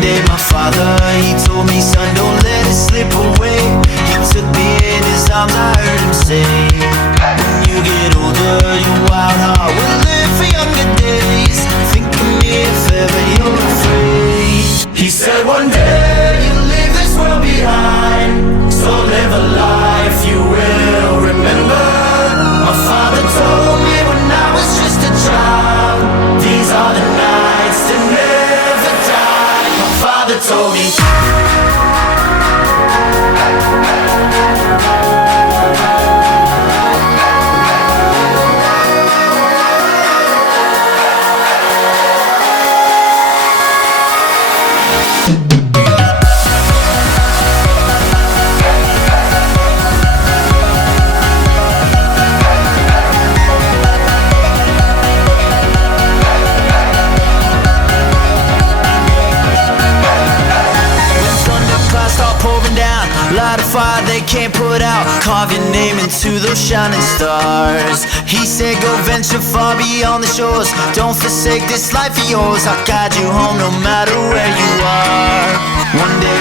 One day my father, he told me, son, don't let it slip away. He took me in his arms, I heard him say, when you get older, your wild heart will live for younger days. Think of me if ever you're afraid. He said one day you'll leave this world behind, so live a life you will remember. My father told me when I was just a child, these are the nights that never die. My father told me. Light a fire they can't put out, carve your name into those shining stars. He said go venture far beyond the shores, don't forsake this life of yours. I'll guide you home no matter where you are. One day